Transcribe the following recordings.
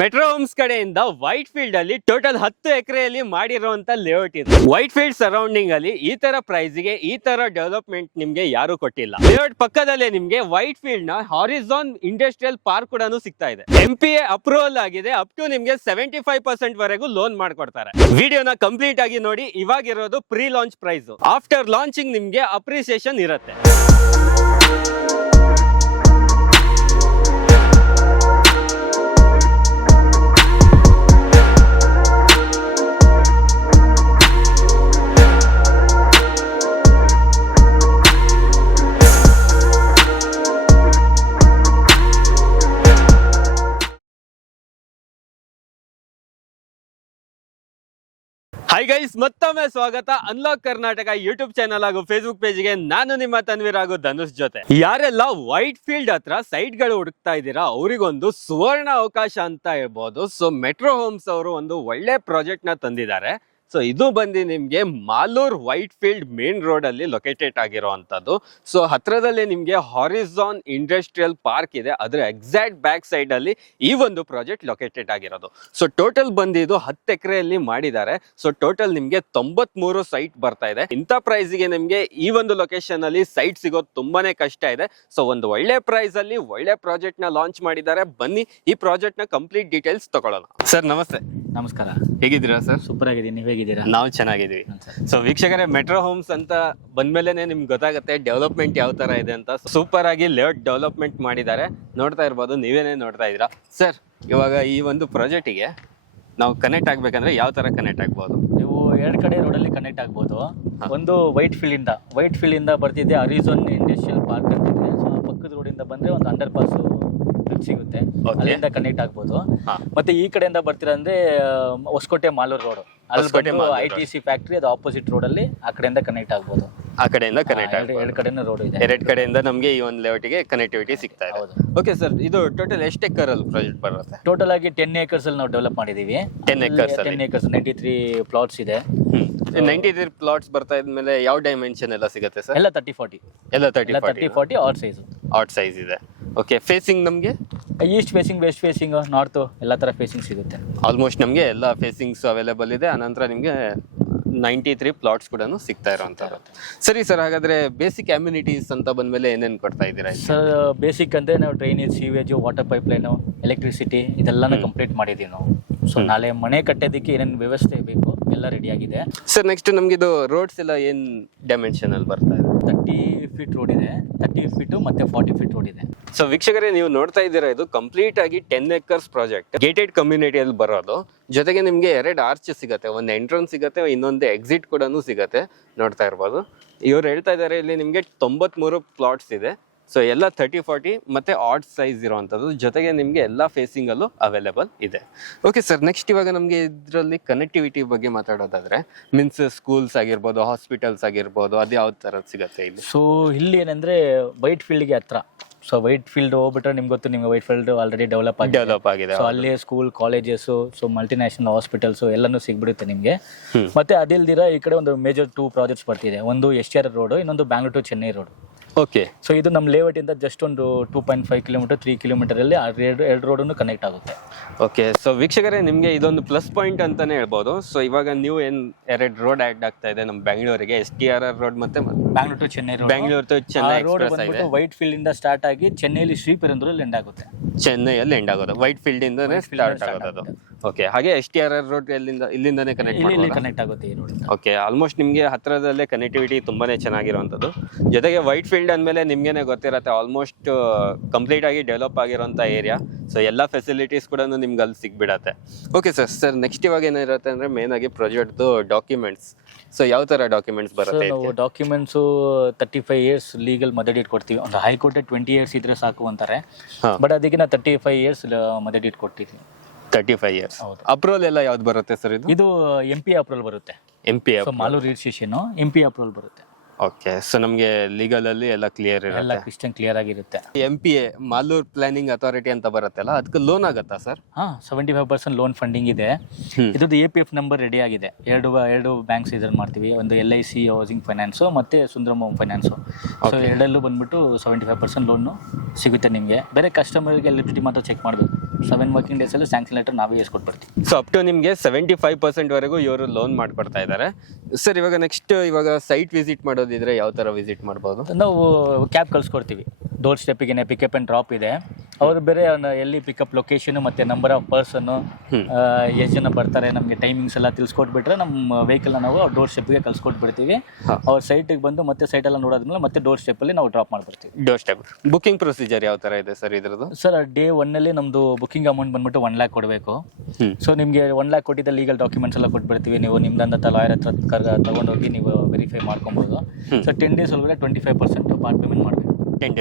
Metro homes ಕಡೆಯಿಂದ white field ಅಲ್ಲಿ total 10 ಎಕರೆಯಲ್ಲಿ ಮಾಡಿರುವಂತ ಲೇಔಟ್ ಇದೆ. ವೈಟ್ ಫೀಲ್ಡ್ ಸರೌಂಡಿಂಗ್ ಅಲ್ಲಿ ಈ ತರ ಪ್ರೈಸ್ ಗೆ ಈ ತರ ಡೆವಲಪ್ಮೆಂಟ್ ನಿಮ್ಗೆ ಯಾರು ಕೊಟ್ಟಿಲ್ಲ. ಲೇಔಟ್ ಪಕ್ಕದಲ್ಲೇ ನಿಮ್ಗೆ ವೈಟ್ ಫೀಲ್ಡ್ ನ ಹಾರಿಜಾನ್ ಇಂಡಸ್ಟ್ರಿಯಲ್ ಪಾರ್ಕ್ ಕೂಡ ಸಿಗ್ತಾ ಇದೆ. MPA ಅಪ್ರೂವಲ್ ಆಗಿದೆ. ಅಪ್ ಟು ನಿಮ್ಗೆ 75% ವರೆಗೂ ಲೋನ್ ಮಾಡ್ಕೊಡ್ತಾರೆ. ವಿಡಿಯೋನ ಕಂಪ್ಲೀಟ್ ಆಗಿ ನೋಡಿ. ಇವಾಗಿರೋದು pre launch price. After launching ನಿಮ್ಗೆ ಅಪ್ರಿಸಿಯೇಷನ್ ಇರುತ್ತೆ. ಹಾಯ್ ಗೈಸ್, ಮತ್ತೊಮ್ಮೆ ಸ್ವಾಗತ ಅನ್ಲಾಕ್ ಕರ್ನಾಟಕ ಯೂಟ್ಯೂಬ್ ಚಾನಲ್ ಹಾಗೂ ಫೇಸ್ಬುಕ್ ಪೇಜ್ಗೆ. ನಾನು ನಿಮ್ಮ ತನ್ವೀರ್ ಹಾಗೂ ಧನುಷ್ ಜೊತೆ. ಯಾರೆಲ್ಲ ವೈಟ್ ಫೀಲ್ಡ್ ಹತ್ರ ಸೈಟ್ ಗಳು ಹುಡುಕ್ತಾ ಇದ್ದೀರಾ ಅವರಿಗೊಂದು ಸುವರ್ಣ ಅವಕಾಶ ಅಂತ ಹೇಳ್ಬೋದು. ಸೊ ಮೆಟ್ರೋ ಹೋಮ್ಸ್ ಅವರು ಒಂದು ಒಳ್ಳೆ ಪ್ರಾಜೆಕ್ಟ್ ನ ತಂದಿದ್ದಾರೆ. ಸೊ ಇದು ಬಂದು ನಿಮ್ಗೆ Malur white field main road ಅಲ್ಲಿ ಲೊಕೇಟೆಡ್ ಆಗಿರುವಂತದ್ದು. ಸೊ ಹತ್ರದಲ್ಲಿ ನಿಮ್ಗೆ ಹಾರಿಜಾನ್ ಇಂಡಸ್ಟ್ರಿಯಲ್ ಪಾರ್ಕ್ ಇದೆ. ಅದ್ರ ಎಕ್ಸಾಕ್ಟ್ ಬ್ಯಾಕ್ ಸೈಡ್ ಅಲ್ಲಿ ಈ ಒಂದು ಪ್ರಾಜೆಕ್ಟ್ ಲೊಕೇಟೆಡ್ ಆಗಿರೋದು. ಸೊ ಟೋಟಲ್ ಬಂದಿದ್ದು 10 ಎಕರೆಯಲ್ಲಿ ಮಾಡಿದ್ದಾರೆ. ಸೊ ಟೋಟಲ್ ನಿಮ್ಗೆ 93 ಸೈಟ್ ಬರ್ತಾ ಇದೆ. ಇಂಥ ಪ್ರೈಸ್ ಗೆ ನಿಮ್ಗೆ ಈ ಒಂದು ಲೊಕೇಶನ್ ಅಲ್ಲಿ ಸೈಟ್ ಸಿಗೋದು ತುಂಬಾನೇ ಕಷ್ಟ ಇದೆ. ಸೊ ಒಂದು ಒಳ್ಳೆ ಪ್ರೈಸ್ ಅಲ್ಲಿ ಒಳ್ಳೆ ಪ್ರಾಜೆಕ್ಟ್ ನ ಲಾಂಚ್ ಮಾಡಿದ್ದಾರೆ. ಬನ್ನಿ ಈ ಪ್ರಾಜೆಕ್ಟ್ ನ ಕಂಪ್ಲೀಟ್ ಡೀಟೇಲ್ಸ್ ತಗೊಳ್ಳೋಣ. ಸರ್ ನಮಸ್ತೆ. ನಮಸ್ಕಾರ. ಹೇಗಿದ್ದೀರಾ ಸರ್? ಸೂಪರ್ ಆಗಿದ್ದೀನಿ, ನೀವು ಹೇಗಿದ್ದೀರಾ? ನಾವು ಚೆನ್ನಾಗಿದ್ದೀವಿ. ಸೊ ವೀಕ್ಷಕರೇ, ಮೆಟ್ರೋ ಹೋಮ್ಸ್ ಅಂತ ಬಂದ್ಮೇಲೆ ನಿಮ್ಗೆ ಗೊತ್ತಾಗುತ್ತೆ ಡೆವಲಪ್ಮೆಂಟ್ ಯಾವ ತರ ಇದೆ ಅಂತ. ಸೂಪರ್ ಆಗಿ ಲೇಔಟ್ ಡೆವಲಪ್ಮೆಂಟ್ ಮಾಡಿದ್ದಾರೆ. ನೋಡ್ತಾ ಇರ್ಬೋದು, ನೀವೇನೇ ನೋಡ್ತಾ ಇದ್ದೀರಾ. ಸರ್, ಇವಾಗ ಈ ಒಂದು ಪ್ರಾಜೆಕ್ಟಿಗೆ ನಾವು ಕನೆಕ್ಟ್ ಆಗ್ಬೇಕಂದ್ರೆ ಯಾವ ತರ ಕನೆಕ್ಟ್ ಆಗ್ಬೋದು? ನೀವು ಎರಡು ಕಡೆ ರೋಡಲ್ಲಿ ಕನೆಕ್ಟ್ ಆಗ್ಬೋದು. ಒಂದು ವೈಟ್ ಫೀಲ್ಡ್ ಇಂದ ಬರ್ತಿದ್ದೆ ಹಾರಿಜಾನ್ ಇಂಡಸ್ಟ್ರಿಯಲ್ ಪಾರ್ಕ್ ಅಂತಿದೆ. ಸೊ ಪಕ್ಕದ ರೋಡಿಂದ ಬಂದ್ರೆ ಒಂದು ಅಂಡರ್ ಪಾಸ್ ಸಿಗುತ್ತೆ, ಅಲ್ಲಿಂದ ಕನೆಕ್ಟ್ ಆಗ್ಬೋದು. ಮತ್ತೆ ಈ ಕಡೆಯಿಂದ ಬರ್ತೀರಾ ಅಂದ್ರೆ ಹೊಸಕೋಟೆ ಮಾಲೂರ್ ರೋಡ್, ಅಲ್ಲಿ ITC ಫ್ಯಾಕ್ಟ್ರಿ, ಅದು ಆಪೋಸಿಟ್ ರೋಡ್ ಅಲ್ಲಿ ಆ ಕಡೆಯಿಂದ ಕನೆಕ್ಟ್ ಆಗ್ಬೋದು. ಆ ಕಡೆಯಿಂದ ಕನೆಕ್ಟ್ ಎರಡು ಕಡೆನೂ ರೋಡ್ ಇದೆ. ಎರಡು ಕಡೆಯಿಂದ ನಮಗೆ ಈ ಒಂದು ಲೇಔಟ್ಗೆ ಕನೆಕ್ಟಿವಿಟಿ ಸಿಗ್ತಾ ಇದೆ. ಓಕೆ ಸರ್, ಇದು ಟೋಟಲ್ ಎಷ್ಟು ಎಕರ್ ಅಲ್ಲಿ ಪ್ರಾಜೆಕ್ಟ್ ಬರುತ್ತೆ? ಟೋಟಲ್ ಆಗಿ 10 acres ಅಲ್ಲಿ ನಾವು ಡೆವಲಪ್ ಮಾಡಿದೀವಿ. 10 acres 93 ಪ್ಲಾಟ್ಸ್ ಇದೆ. 93 ಪ್ಲಾಟ್ಸ್ ಬರ್ತಾ ಇದ್ಮೇಲೆ ಯಾವ ಡೈಮೆನ್ಷನ್ ಎಲ್ಲ ಸಿಗುತ್ತೆ ಸರ್? ಎಲ್ಲ 30-40 ಎಲ್ಲ 30-40 ಆರ್ಟ್ ಸೈಜ್ ಇದೆ. ಓಕೆ, ಫೇಸಿಂಗ್ ನಮಗೆ east facing, west facing, north ಎಲ್ಲ ತರ ಫೇಸಿಂಗ್ ಸಿಗುತ್ತೆ. ಆಲ್ಮೋಸ್ಟ್ ನಮಗೆ ಎಲ್ಲ ಫೇಸಿಂಗ್ಸ್ ಅವೈಲೇಬಲ್ ಇದೆ. ಆನಂತರ ನಿಮಗೆ 93 ಪ್ಲಾಟ್ಸ್ ಕೂಡ ಸಿಗ್ತಾ ಇರೋಂಥದ್ದು. ಸರಿ ಸರ್, ಹಾಗಾದ್ರೆ ಬೇಸಿಕ್ ಅಮ್ಯುನಿಟೀಸ್ ಅಂತ ಬಂದ್ಮೇಲೆ ಏನೇನು ಕೊಡ್ತಾ ಇದ್ದೀರಾ? ಸರ್ ಬೇಸಿಕ್ ಅಂದ್ರೆ ನಾವು drainage, sewage, water pipe line, electricity ಇದೆಲ್ಲಾನು ಕಂಪ್ಲೀಟ್ ಮಾಡಿದ್ದೀವಿ ನಾವು. ಸೊ ನಾಳೆ ಮನೆ ಕಟ್ಟೋದಕ್ಕೆ ಏನೇನು ವ್ಯವಸ್ಥೆ ಬೇಕು ಎಲ್ಲ ರೆಡಿ ಆಗಿದೆ. ಸರ್ ನೆಕ್ಸ್ಟ್ ನಮ್ಗೆ ಇದು ರೋಡ್ಸ್ ಎಲ್ಲ ಏನ್ ಡೈಮೆನ್ಷನ್ ಅಲ್ಲಿ ಬರ್ತಾ ಇದೆ? 30 feet ರೋಡ್ ಇದೆ, 30 feet ಮತ್ತೆ 40 feet ರೋಡ್ ಇದೆ. ಸೊ ವೀಕ್ಷಕರೇ, ನೀವು ನೋಡ್ತಾ ಇದ್ದೀರಾ, ಇದು ಕಂಪ್ಲೀಟ್ ಆಗಿ 10 acres ಪ್ರಾಜೆಕ್ಟ್, ಗೇಟೆಡ್ ಕಮ್ಯುನಿಟಿಯಲ್ಲಿ ಬರೋದು. ಜೊತೆಗೆ ನಿಮ್ಗೆ 2 ಆರ್ಚ್ ಸಿಗುತ್ತೆ, ಒಂದು ಎಂಟ್ರೆನ್ಸ್ ಸಿಗುತ್ತೆ, ಇನ್ನೊಂದು ಎಕ್ಸಿಟ್ ಕೂಡ ಸಿಗುತ್ತೆ. ನೋಡ್ತಾ ಇರ್ಬೋದು, ಇವ್ರು ಹೇಳ್ತಾ ಇದ್ದಾರೆ ಇಲ್ಲಿ ನಿಮ್ಗೆ 93 ಪ್ಲಾಟ್ಸ್ ಇದೆ. ಸೊ ಎಲ್ಲ 30-40 ಮತ್ತೆ ಆಡ್ ಸೈಜ್ ಇರುವಂಥದ್ದು. ಜೊತೆಗೆ ನಿಮಗೆ ಎಲ್ಲ ಫೇಸಿಂಗ್ ಅಲ್ಲೂ ಅವೈಲೇಬಲ್ ಇದೆ. ಓಕೆ ಸರ್, ನೆಕ್ಸ್ಟ್ ಇವಾಗ ನಮಗೆ ಇದರಲ್ಲಿ ಕನೆಕ್ಟಿವಿಟಿ ಬಗ್ಗೆ ಮಾತಾಡೋದಾದ್ರೆ, ಮೀನ್ಸ್ ಸ್ಕೂಲ್ಸ್ ಆಗಿರ್ಬೋದು, ಹಾಸ್ಪಿಟಲ್ಸ್ ಆಗಿರ್ಬೋದು, ಅದು ಯಾವ ಥರ ಸಿಗುತ್ತೆ ಇಲ್ಲಿ? ಸೊ ಇಲ್ಲಿ ಏನಂದ್ರೆ ವೈಟ್ ಫೀಲ್ಡ್ಗೆ ಹತ್ರ. ಸೊ ವೈಟ್ ಫೀಲ್ಡ್ ಹೋಗ್ಬಿಟ್ರೆ ನಿಮ್ಗೆ ಗೊತ್ತು, ನಿಮ್ಗೆ ವೈಟ್ ಫೀಲ್ಡ್ ಆಲ್ರೆಡಿ ಡೆವಲಪ್ ಆಗಿದೆ. ಸೊ ಅಲ್ಲಿ school, colleges, so multinational hospitals ಎಲ್ಲಾನು ಸಿಗ್ಬಿಡುತ್ತೆ ನಿಮ್ಗೆ. ಮತ್ತೆ ಅದಿಲ್ದಿರ ಈ ಕಡೆ ಒಂದು ಮೇಜರ್ 2 ಪ್ರಾಜೆಕ್ಟ್ಸ್ ಬರ್ತಿದೆ. ಒಂದು SR ರೋಡ್, ಇನ್ನೊಂದು Bangalore to Chennai road. Okay, so ಇದು ನಮ್ಮ ಲೇಔಟ್ ಇಂದ ಜಸ್ಟ್ ಒಂದು 2.5 ಕಿಲೋಮೀಟರ್, 3 ಕಿಲೋಮೀಟರ್ ಅಲ್ಲಿ ಎರಡು ರೋಡನ್ನು ಕನೆಕ್ಟ್ ಆಗುತ್ತೆ. ಓಕೆ, ಸೊ ವೀಕ್ಷಕರೇ, ನಿಮಗೆ ಇದೊಂದು ಪ್ಲಸ್ ಪಾಯಿಂಟ್ ಅಂತಾನೆ ಹೇಳ್ಬೋದು. ಸೊ ಇವಾಗ ನೀವು ಏನ್ 2 ರೋಡ್ ಆಡ್ ಆಗ್ತಾ ಇದೆ ನಮ್ಮ ಬೆಂಗಳೂರಿಗೆ, STRR ರೋಡ್ ಮತ್ತೆ Bangalore to Chennai road. Bengaluru to Chennai road ಬಂದ್ಬಿಟ್ಟು ವೈಟ್ ಫೀಲ್ಡ್ ಇಂದ ಸ್ಟಾರ್ಟ್ ಆಗಿ ಚೆನ್ನೈಲಿ ಶ್ರೀಪೆರಂದೂರಲ್ಲಿ ಎಂಡ್ ಆಗುತ್ತೆ. ಚೆನ್ನೈಯಲ್ಲಿ ಎಂಡ್ ಆಗೋದು, ವೈಟ್ ಫೀಲ್ಡ್ ಇಂದಾನೆ ಸ್ಟಾರ್ಟ್ ಆಗೋದು. ಓಕೆ, ಹಾಗೆ STRR ರೋಡ್ ಇಲ್ಲಿಂದಾನೆ ಕನೆಕ್ಟ್ ಆಗುತ್ತೆ ಈ ರೋಡ್. ಓಕೆ, ಆಲ್ಮೋಸ್ಟ್ ನಿಮಗೆ ಹತ್ರದಲ್ಲೇ ಕನೆಕ್ಟಿವಿಟಿ ತುಂಬಾನೇ ಚೆನ್ನಾಗಿರುವಂಥದ್ದು. ಜೊತೆಗೆ ವೈಟ್ ಫೀಲ್ಡ್ ಅಂದಮೇಲೆ ನಿಮ್ಗೇನೆ ಗೊತ್ತಿರತ್ತೆ, ಆಲ್ಮೋಸ್ಟ್ ಕಂಪ್ಲೀಟ್ ಆಗಿ ಡೆವಲಪ್ ಆಗಿರೋಂಥ ಏರಿಯಾ. ಸೊ ಎಲ್ಲ ಫೆಸಿಲಿಟೀಸ್ ಕೂಡ ನಿಮ್ಗೆ ಅಲ್ಲಿ ಸಿಗ್ಬಿಡತ್ತೆ. ಓಕೆ ಸರ್, ನೆಕ್ಸ್ಟ್ ಇವಾಗ ಏನಿರುತ್ತೆ ಅಂದ್ರೆ ಮೇನ್ ಆಗಿ ಪ್ರಾಜೆಕ್ಟ್ದು ಡಾಕ್ಯುಮೆಂಟ್ಸ್. ಸೊ ಯಾವ ತರ ಡಾಕ್ಯುಮೆಂಟ್ಸ್ ಬರುತ್ತೆ? ನಾವು documents 35 years legal mother date ಕೊಡ್ತೀವಿ. ಒಂದು ಹೈಕೋರ್ಟ್ 20 years ಇದ್ರೆ ಸಾಕು ಅಂತಾರೆ, ಬಟ್ ಅದಕ್ಕೆ ನಾವು 35 years ಮದರ್ ಡೇಟ್ ಕೊಡ್ತೀವಿ. 35 years. ಅಪ್ರೂವಲ್ ಎಲ್ಲ ಯಾವ್ದು ಬರುತ್ತೆ ಸರ್? ಇದು MP ಅಪ್ರೂವಲ್ ಬರುತ್ತೆ. MP Malur registration MP approval ಬರುತ್ತೆ. ಓಕೆ, ಸೊ ನಮಗೆ ಲೀಗಲ್ ಅಲ್ಲಿ ಎಲ್ಲ ಕ್ಲಿಯರ್ ಇರುತ್ತೆ, ಎಲ್ಲ ಕ್ರಿಸ್ಟನ್ ಕ್ಲಿಯರ್ ಆಗಿರುತ್ತೆ. MPA ಮಾಲೂರ್ ಪ್ಲಾನಿಂಗ್ ಅಥಾರಿಟಿ ಅಂತ ಬರುತ್ತಲ್ಲ, ಅದಕ್ಕೆ ಲೋನ್ ಆಗುತ್ತಾ ಸರ್? 75% ಲೋನ್ ಫಂಡಿಂಗ್ ಇದೆ. ಇದ್ರದ್ದು APF ನಂಬರ್ ರೆಡಿ ಆಗಿದೆ. ಎರಡು ಬ್ಯಾಂಕ್ಸ್ ಇದನ್ನು ಮಾಡ್ತೀವಿ, ಒಂದು LIC ಹೌಸಿಂಗ್ ಫೈನಾನ್ಸು ಮತ್ತೆ ಸುಂದರಮ್ ಹೋಮ್ ಫೈನಾನ್ಸು. ಸೊ ಎರಡಲ್ಲೂ ಬಂದ್ಬಿಟ್ಟು 75% ಲೋನು ಸಿಗುತ್ತೆ ನಿಮಗೆ. ಬೇರೆ ಕಸ್ಟಮರ್ಗೆ ಎಲಿಜಿಬಿಲಿಟಿ ಮಾತ್ರ ಚೆಕ್ ಮಾಡಬೇಕು. 7 ವರ್ಕಿಂಗ್ ಡೇಸಲ್ಲಿ ಸ್ಯಾಂಕ್ಷನ್ ಲೆಟರ್ ನಾವೇ ಇಸ್ಕೊಟ್ಬಿಡ್ತೀವಿ. ಸೊ ಅಪ್ ಟು ನಿಮಗೆ 75% ವರೆಗೂ ಇವರು ಲೋನ್ ಮಾಡ್ಕೊಡ್ತಾ ಇದ್ದಾರೆ. ಸರ್ ಇವಾಗ ನೆಕ್ಸ್ಟ್ ಇವಾಗ ಸೈಟ್ ವಿಸಿಟ್ ಮಾಡೋದಿದ್ರೆ ಯಾವ ಥರ ವಿಸಿಟ್ ಮಾಡ್ಬೋದು? ನಾವು ಕ್ಯಾಬ್ ಕಳ್ಸ್ಕೊಡ್ತೀವಿ. ಡೋರ್ ಸ್ಟೆಪ್ಪಿಗೆ ಪಿಕಪ್ ಆ್ಯಂಡ್ ಡ್ರಾಪ್ ಇದೆ. ಅವರು ಬೇರೆ ಎಲ್ಲಿ ಪಿಕಪ್ ಲೊಕೇಶನ್ ಮತ್ತು ನಂಬರ್ ಆಫ್ ಪರ್ಸನ್ನು, ಎಷ್ಟು ಜನ ಬರ್ತಾರೆ, ನಮಗೆ ಟೈಮಿಂಗ್ಸ್ ಎಲ್ಲ ತಿಳಿಸ್ಕೊಟ್ಬಿಟ್ರೆ ನಮ್ಮ ವೆಹಿಕಲ್ನ ನಾವು ಡೋರ್ ಸ್ಟೆಪ್ಪಿಗೆ ಕಳ್ಸ್ಕೊಟ್ಬಿಡ್ತೀವಿ. ಅವ್ರ ಸೈಟಿಗೆ ಬಂದು ಮತ್ತೆ ಸೈಟೆಲ್ಲ ನೋಡೋದ್ಮೇಲೆ ಮತ್ತೆ ಡೋರ್ ಸ್ಟೆಪ್ಪಲ್ಲಿ ನಾವು ಡ್ರಾಪ್ ಮಾಡ್ಬಿಡ್ತೀವಿ. ಡೋರ್ ಸ್ಟೆಪ್ ಬುಕಿಂಗ್ ಪ್ರೊಸೀಜರ್ ಯಾವ ಥರ ಇದೆ ಸರ್ ಇದ್ರದ್ದು? ಸರ್ ಡೇ 1ನಲ್ಲಿ ನಮ್ಮದು ಬುಕಿಂಗ್ ಅಮೌಂಟ್ ಬಂದ್ಬಿಟ್ಟು 1 lakh ಕೊಡಬೇಕು. ಸೊ ನಿಮಗೆ 1 lakh ಕೊಟ್ಟಿದ್ದ ಲೀಗಲ್ ಡಾಕ್ಯುಮೆಂಟ್ಸ್ ಎಲ್ಲ ಕೊಟ್ಬಿಡ್ತೀವಿ. ನೀವು ನಿಮ್ದಂತ ಲಾಯರ್ ಹತ್ರ ತಗೊಂಡೋಗಿ ನೀವು ವೆರಿಫೈ ಮಾಡ್ಕೊಬೋದು. ಸೊ 10 days ಒಳಗಡೆ 25% ಪಾರ್ಟ್ ಪೇಮೆಂಟ್ ಮಾಡಬೇಕು. 10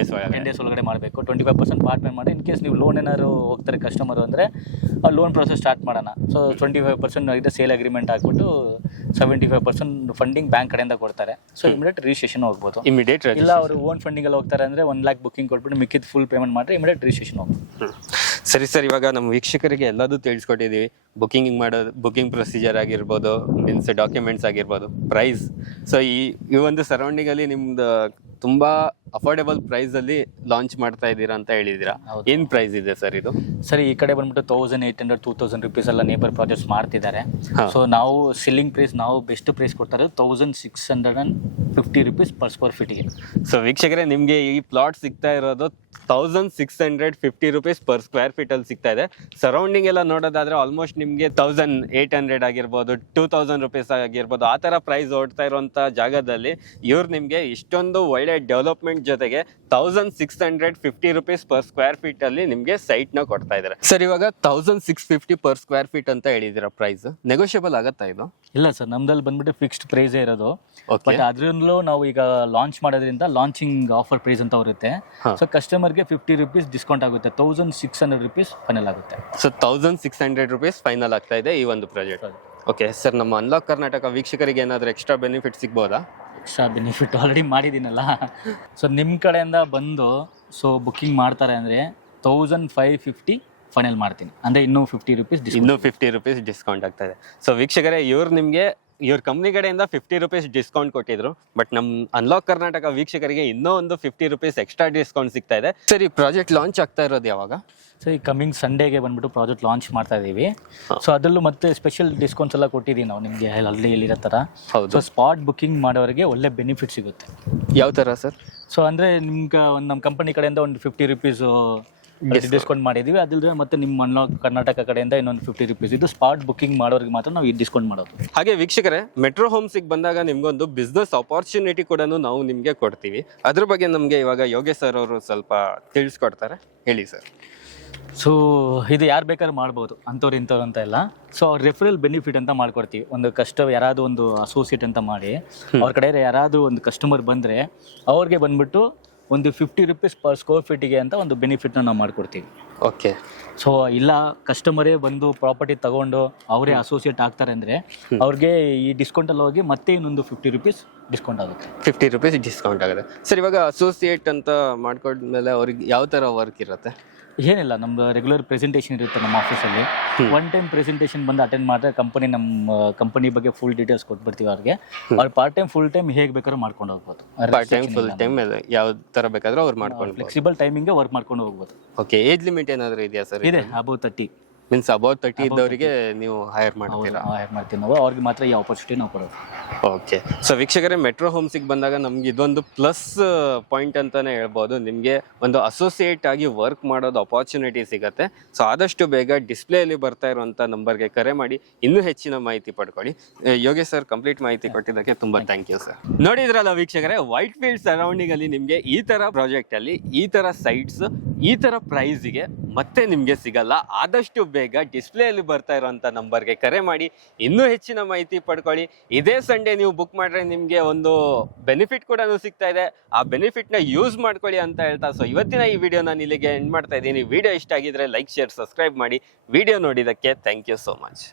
days ಒಳಗಡೆ ಮಾಡಬೇಕು. 25% ಪಾರ್ಟ್ ಪೇಮೆಂಟ್ ಮಾಡಿ. ಇನ್ ಕೇಸ್ ನೀವು ಲೋನ್ ಏನಾದ್ರು ಹೋಗ್ತಾರೆ ಕಸ್ಟಮರು ಅಂದರೆ ಆ ಲೋನ್ ಪ್ರೊಸೆಸ್ ಸ್ಟಾರ್ಟ್ ಮಾಡೋಣ. ಸೊ 25% ಇದೆ ಸೇಲ್ ಅಗ್ರಿಮೆಂಟ್ ಹಾಕ್ಬಿಟ್ಟು 75% ಫಂಡಿಂಗ್ ಬ್ಯಾಂಕ್ ಕಡೆಯಿಂದ ಕೊಡ್ತಾರೆ. ಸೊ ಇಮಿಡಿಯೇಟ್ ರಿಜಿಸ್ಟ್ರೇಷನ್ ಹೋಗ್ಬೋದು. ಇಮಿಡಿಯೇಟ್ ಇಲ್ಲ ಅವರು ಓನ್ ಫಂಡಿಂಗಲ್ಲಿ ಹೋಗ್ತಾರೆ ಅಂದರೆ 1 lakh ಬುಕಿಂಗ್ ಕೊಟ್ಬಿಟ್ಟು ಮಿಕ್ಕಿದ ಫುಲ್ ಪೇಮೆಂಟ್ ಮಾಡಿದ್ರೆ ಇಮಿಡಿಯೇಟ್ ರಿಜಿಸ್ಟ್ರೇಷನ್ ಹೋಗ್ಬೋದು. ಸರಿ ಸರ್, ಇವಾಗ ನಮ್ಮ ವೀಕ್ಷಕರಿಗೆ ಎಲ್ಲದೂ ತಿಳಿಸ್ಕೊಟ್ಟಿದ್ದೀವಿ. ಬುಕಿಂಗ್ ಪ್ರೊಸೀಜರ್ ಆಗಿರ್ಬೋದು, ಮೀನ್ಸ್ ಡಾಕ್ಯುಮೆಂಟ್ಸ್ ಆಗಿರ್ಬೋದು, ಪ್ರೈಸ್. ಸೊ ಈ ಒಂದು ಸರೌಂಡಿಂಗಲ್ಲಿ ನಿಮ್ದು ತುಂಬ ಅಫೋರ್ಡೆಬಲ್ ಪ್ರೈಸಲ್ಲಿ ಲಾಂಚ್ ಮಾಡ್ತಾ ಇದ್ದೀರಾ ಅಂತ ಹೇಳಿದ್ದೀರಾ. ಏನು ಪ್ರೈಸ್ ಇದೆ ಸರ್ ಇದು? ಸರ್ ಈ ಕಡೆ ಬಂದ್ಬಿಟ್ಟು 1800 2000 ರುಪೀಸ್ ಎಲ್ಲ ನೇಬರ್ ಪ್ರಾಜೆಕ್ಟ್ಸ್ ಮಾಡ್ತಿದ್ದಾರೆ. ಸೊ ನಾವು ಸಿಲ್ಲಿಂಗ್ ಪ್ರೈಸ್ ನಾವು ಬೆಸ್ಟ್ ಪ್ರೈಸ್ ಕೊಡ್ತಾರೆ 1650 ರುಪೀಸ್ ಪರ್ ಸ್ಕ್ವೇರ್ ಫೀಟ್ಗೆ. ಸೊ ವೀಕ್ಷಕರೇ, ನಿಮಗೆ ಈ ಪ್ಲಾಟ್ ಸಿಗ್ತಾ ಇರೋದು 1650 ರುಪೀಸ್ ಪರ್ ಸ್ಕ್ವೇರ್ ಫೀಟಲ್ಲಿ ಸಿಗ್ತಾ ಇದೆ. ಸರೌಂಡಿಂಗ್ ಎಲ್ಲ ನೋಡೋದಾದ್ರೆ ಆಲ್ಮೋಸ್ಟ್ ನಿಮಗೆ 1800 ಆಗಿರ್ಬೋದು, 2000 ರುಪೀಸ್ ಆಗಿರ್ಬೋದು, ಆ ಥರ ಪ್ರೈಸ್ ಓಡ್ತಾ ಇರುವಂಥ ಜಾಗದಲ್ಲಿ ಇವ್ರು ನಿಮಗೆ ಇಷ್ಟೊಂದು ಒಳ್ಳೆ ಡೆವಲಪ್ಮೆಂಟ್ ಜೊತೆಗೆ 1650 ರುಪೀಸ್ ಪರ್ ಸ್ಕ್ವೇರ್ ಫೀಟ್ ಅಲ್ಲಿ ನಿಮಗೆ ಸೈಟ್ ನ ಕೊಡ್ತಾ ಇದ್ದಾರೆ. ಸರ್ ಇವಾಗ 1650 ಪರ್ ಸ್ಕ್ವೇರ್ ಫೀಟ್ ಅಂತ ಹೇಳಿದಿರ, ಪ್ರೈಸ್ ನೆಗೋಷಿಯಬಲ್ ಆಗತ್ತಾ ಇದು? ಇಲ್ಲ ಸರ್, ನಮ್ದಲ್ಲಿ ಬಂದ್ಬಿಟ್ಟು ಫಿಕ್ಸ್ಡ್ ಪ್ರೈಸ್ ಇರೋದು. ಬಟ್ ಅದ್ರಲ್ಲೂ ನಾವು ಈಗ ಲಾಂಚ್ ಮಾಡೋದ್ರಿಂದ ಲಾಂಚಿಂಗ್ ಆಫರ್ ಪ್ರೈಸ್ ಅಂತ ಬರುತ್ತೆ. ಸೊ ಕಸ್ಟಮರ್ಗೆ 50 ರುಪೀಸ್ ಡಿಸ್ಕೌಂಟ್ ಆಗುತ್ತೆ. 1600 ರುಪೀಸ್ ಫೈನಲ್ ಆಗುತ್ತೆ. ಸೊ 1600 ರುಪೀಸ್ ಫೈನಲ್ ಆಗ್ತಾ ಇದೆ ಈ ಒಂದು ಪ್ರಾಜೆಕ್ಟ್. ಓಕೆ ಸರ್, ನಮ್ಮ ಅನ್ಲಾಕ್ ಕರ್ನಾಟಕ ವೀಕ್ಷಕರಿಗೆ ಏನಾದರೂ ಎಕ್ಸ್ಟ್ರಾ ಬೆನಿಫಿಟ್ ಸಿಗ್ಬೋದಾ? ಎಕ್ಸ್ಟ್ರಾ ಬೆನಿಫಿಟ್ ಆಲ್ರೆಡಿ ಮಾಡಿದ್ದೀನಲ್ಲ. ಸೊ ನಿಮ್ಮ ಕಡೆಯಿಂದ ಬಂದು ಬುಕ್ಕಿಂಗ್ ಮಾಡ್ತಾರೆ ಅಂದರೆ 1550 ಫೈನಲ್ ಮಾಡ್ತೀನಿ. ಅಂದರೆ ಇನ್ನೂ 50 ರುಪೀಸ್ ಡಿಸ್ಕೌಂಟ್ ಆಗ್ತಾ ಇದೆ. ಸೊ ವೀಕ್ಷಕರೇ, ಇವ್ರ ಕಂಪ್ನಿ ಕಡೆಯಿಂದ 50 ರುಪೀಸ್ ಡಿಸ್ಕೌಂಟ್ ಕೊಟ್ಟಿದ್ರು. ಬಟ್ ನಮ್ಮ ಅನ್ಲಾಕ್ ಕರ್ನಾಟಕ ವೀಕ್ಷಕರಿಗೆ ಇನ್ನೂ ಒಂದು 50 ರುಪೀಸ್ ಎಕ್ಸ್ಟ್ರಾ ಡಿಸ್ಕೌಂಟ್ ಸಿಗ್ತಾ ಇದೆ. ಸರ್ ಈ ಪ್ರಾಜೆಕ್ಟ್ ಲಾಂಚ್ ಆಗ್ತಾ ಇರೋದು ಯಾವಾಗ? ಸೊ ಈ ಕಮಿಂಗ್ ಸಂಡೇಗೆ ಬಂದ್ಬಿಟ್ಟು ಪ್ರಾಜೆಕ್ಟ್ ಲಾಂಚ್ ಮಾಡ್ತಾ ಇದ್ದೀವಿ. ಸೊ ಅದರಲ್ಲೂ ಮತ್ತೆ ಸ್ಪೆಷಲ್ ಡಿಸ್ಕೌಂಟ್ಸ್ ಎಲ್ಲ ಕೊಟ್ಟಿದ್ದೀವಿ ನಾವು ನಿಮಗೆ ಅಲ್ಲಿ ಇಲ್ಲಿರೋ ಥರ. ಸೊ ಸ್ಪಾಟ್ ಬುಕ್ಕಿಂಗ್ ಮಾಡೋರಿಗೆ ಒಳ್ಳೆ ಬೆನಿಫಿಟ್ ಸಿಗುತ್ತೆ. ಯಾವ ಥರ ಸರ್? ಸೊ ಅಂದರೆ ನಿಮ್ಗೆ ನಮ್ಮ ಕಂಪನಿ ಕಡೆಯಿಂದ ಒಂದು 50 ರುಪೀಸ್ ಡಿಸ್ಕೌಂಟ್ ಮಾಡಿದ್ದೀವಿ. ಅದಿಲ್ಲದೆ ಮತ್ತೆ ನಿಮ್ಮ ಅನ್ಲಾಕ್ ಕರ್ನಾಟಕ ಕಡೆಯಿಂದ ಇನ್ನೊಂದು 50 ರುಪೀಸ್. ಇದು ಸ್ಪಾಟ್ ಬುಕ್ಕಿಂಗ್ ಮಾಡೋರಿಗೆ ಮಾತ್ರ ನಾವು ಈ ಡಿಸ್ಕೌಂಟ್ ಮಾಡೋದು. ಹಾಗೆ ವೀಕ್ಷಕರೇ, ಮೆಟ್ರೋ ಹೋಮ್ಸಿಗೆ ಬಂದಾಗ ನಿಮ್ಗೊಂದು ಬಿಸ್ನೆಸ್ ಆಪರ್ಚುನಿಟಿ ಕೂಡ ನಾವು ನಿಮಗೆ ಕೊಡ್ತೀವಿ. ಅದ್ರ ಬಗ್ಗೆ ನಮಗೆ ಇವಾಗ ಯೋಗೇಶ್ ಸರ್ ಅವರು ಸ್ವಲ್ಪ ತಿಳಿಸ್ಕೊಡ್ತಾರೆ. ಹೇಳಿ ಸರ್. ಸೊ ಇದು ಯಾರು ಬೇಕಾದ್ರೂ ಮಾಡ್ಬೋದು, ಅಂಥವ್ರು ಇಂಥವ್ರು ಅಂತ ಇಲ್ಲ. ಸೊ ಅವ್ರ ರೆಫರಲ್ ಬೆನಿಫಿಟ್ ಅಂತ ಮಾಡ್ಕೊಡ್ತೀವಿ. ಒಂದು ಯಾರಾದರೂ ಒಂದು ಅಸೋಸಿಯೇಟ್ ಅಂತ ಮಾಡಿ ಅವ್ರ ಕಡೆ ಯಾರಾದರೂ ಒಂದು ಕಸ್ಟಮರ್ ಬಂದರೆ ಅವ್ರಿಗೆ ಬಂದ್ಬಿಟ್ಟು ಒಂದು 50 ರುಪೀಸ್ ಪರ್ ಸ್ಕ್ವೇರ್ ಫೀಟಿಗೆ ಅಂತ ಒಂದು ಬೆನಿಫಿಟ್ನ ನಾವು ಮಾಡಿಕೊಡ್ತೀವಿ. ಓಕೆ. ಸೊ ಇಲ್ಲ ಕಸ್ಟಮರೇ ಬಂದು ಪ್ರಾಪರ್ಟಿ ತಗೊಂಡು ಅವರೇ ಅಸೋಸಿಯೇಟ್ ಆಗ್ತಾರೆ ಅಂದರೆ ಅವ್ರಿಗೆ ಈ ಡಿಸ್ಕೌಂಟಲ್ಲಿ ಹೋಗಿ ಮತ್ತೆ ಇನ್ನೊಂದು 50 ರುಪೀಸ್ ಡಿಸ್ಕೌಂಟ್ ಆಗುತ್ತೆ. 50 ರುಪೀಸ್ ಡಿಸ್ಕೌಂಟ್ ಆಗುತ್ತೆ. ಸರ್ ಇವಾಗ ಅಸೋಸಿಯೇಟ್ ಅಂತ ಮಾಡ್ಕೊಂಡ್ಮೇಲೆ ಅವ್ರಿಗೆ ಯಾವ ಥರ ವರ್ಕ್ ಇರುತ್ತೆ? ಏನಿಲ್ಲ, ನಮ್ದು ರೆಗ್ಯುಲರ್ ಪ್ರೆಸೆಂಟೇಷನ್ ಇರುತ್ತೆ ನಮ್ಮ ಆಫೀಸಲ್ಲಿ. ಒನ್ ಟೈಮ್ ಪ್ರೆಸೆಂಟೇಷನ್ ಬಂದು ಅಟೆಂಡ್ ಮಾಡಿದ್ರೆ ನಮ್ಮ ಕಂಪನಿ ಬಗ್ಗೆ ಫುಲ್ ಡೀಟೇಲ್ಸ್ ಕೊಟ್ಬಿಡ್ತೀವಿ ಅವ್ರಿಗೆ. ಅವ್ರು ಪಾರ್ಟ್ ಟೈಮ್ ಫುಲ್ ಟೈಮ್ ಹೇಗೆ ಬೇಕಾದ್ರೂ ಮಾಡ್ಕೊಂಡು ಹೋಗ್ಬೋದು. ಪಾರ್ಟ್ ಟೈಮ್ ಫುಲ್ ಟೈಮ್ ಯಾವ ಥರ ಬೇಕಾದ್ರೂ ಅವ್ರು ಮಾಡ್ಕೊಂಡು ಫ್ಲೆಕ್ಸಿಬಲ್ ಟೈಮಿಂಗ್ ವರ್ಕ್ ಮಾಡ್ಕೊಂಡು ಹೋಗ್ಬೋದು. ಓಕೆ. ಏಜ್ ಲಿಮಿಟ್ ಏನಾದರೂ ಇದೆಯಾ ಸರ್? ಇದೆ, ಅಬೌವ್ 30. ಮೀನ್ಸ್ ಅಬೌವ್ 30 ಇದ್ದವರಿಗೆ ನೀವು ಹೈರ್ ಮಾಡ್ತೀರಾ? ಹೈರ್ ಮಾಡ್ತೀವಿ ನಾವು. ಅವ್ರಿಗೆ ಮಾತ್ರ ಈ ಆಪರ್ಚುನಿಟಿ ನಾವು ಕೊಡೋದು. ಓಕೆ. ಸೊ ವೀಕ್ಷಕರೇ, ಮೆಟ್ರೋ ಹೋಮ್ಸಿಗೆ ಬಂದಾಗ ನಮ್ಗೆ ಇದೊಂದು ಪ್ಲಸ್ ಪಾಯಿಂಟ್ ಅಂತಾನೆ ಹೇಳ್ಬೋದು. ನಿಮಗೆ ಒಂದು ಅಸೋಸಿಯೇಟ್ ಆಗಿ ವರ್ಕ್ ಮಾಡೋದು ಅಪಾರ್ಚುನಿಟಿ ಸಿಗುತ್ತೆ. ಸೊ ಆದಷ್ಟು ಬೇಗ ಡಿಸ್ಪ್ಲೇಯಲ್ಲಿ ಬರ್ತಾ ಇರುವಂಥ ನಂಬರ್ಗೆ ಕರೆ ಮಾಡಿ ಇನ್ನೂ ಹೆಚ್ಚಿನ ಮಾಹಿತಿ ಪಡ್ಕೊಳ್ಳಿ. ಯೋಗೇಶ್ ಸರ್, ಕಂಪ್ಲೀಟ್ ಮಾಹಿತಿ ಕೊಟ್ಟಿದ್ದಕ್ಕೆ ತುಂಬ ಥ್ಯಾಂಕ್ ಯು ಸರ್. ನೋಡಿದ್ರಲ್ಲ ವೀಕ್ಷಕರೇ, ವೈಟ್ ಫೀಲ್ಡ್ ಸರೌಂಡಿಂಗ್ ಅಲ್ಲಿ ನಿಮಗೆ ಈ ಥರ ಪ್ರಾಜೆಕ್ಟ್ ಅಲ್ಲಿ ಈ ಥರ ಸೈಟ್ಸ್ ಈ ಥರ ಪ್ರೈಸಿಗೆ ಮತ್ತೆ ನಿಮಗೆ ಸಿಗಲ್ಲ. ಆದಷ್ಟು ಬೇಗ ಡಿಸ್ಪ್ಲೇಯಲ್ಲಿ ಬರ್ತಾ ಇರುವಂಥ ನಂಬರ್ಗೆ ಕರೆ ಮಾಡಿ ಇನ್ನೂ ಹೆಚ್ಚಿನ ಮಾಹಿತಿ ಪಡ್ಕೊಳ್ಳಿ. ಇದೇ ಸಂಡೇ ನೀವು ಬುಕ್ ಮಾಡಿದ್ರೆ ನಿಮಗೆ ಒಂದು ಬೆನಿಫಿಟ್ ಕೂಡ ಸಿಗ್ತಾ ಇದೆ. ಆ ಬೆನಿಫಿಟ್ನ ಯೂಸ್ ಮಾಡ್ಕೊಳ್ಳಿ ಅಂತ ಹೇಳ್ತಾ, ಸೊ ಇವತ್ತಿನ ಈ ವಿಡಿಯೋ ನಾನು ಇಲ್ಲಿಗೆ ಎಂಡ್ ಮಾಡ್ತಾ ಇದ್ದೀನಿ. ವಿಡಿಯೋ ಇಷ್ಟ ಆಗಿದ್ರೆ ಲೈಕ್, ಶೇರ್, ಸಬ್ಸ್ಕ್ರೈಬ್ ಮಾಡಿ. ವಿಡಿಯೋ ನೋಡಿದ್ದಕ್ಕೆ ಥ್ಯಾಂಕ್ ಯು ಸೋ ಮಚ್.